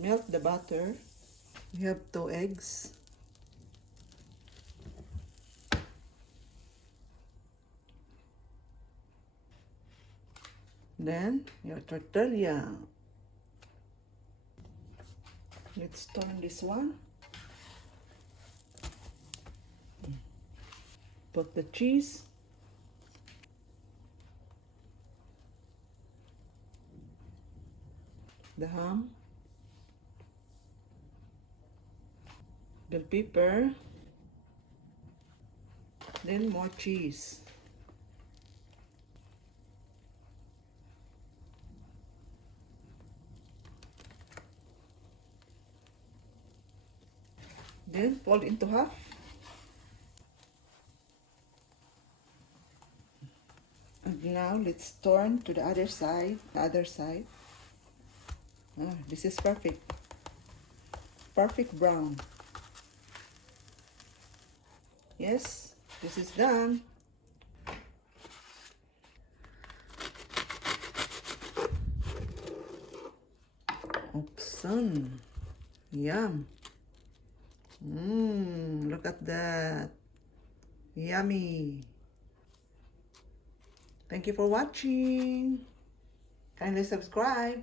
Melt the butter. We have 2 eggs. Then your tortilla. Let's turn this one. Put the cheese. The ham. Bell pepper. Then more cheese. Then fold into half. And now let's turn to the other side. This is perfect. Perfect brown. Yes, this is done. Opson. Yum. Look at that. Yummy. Thank you for watching. Kindly subscribe.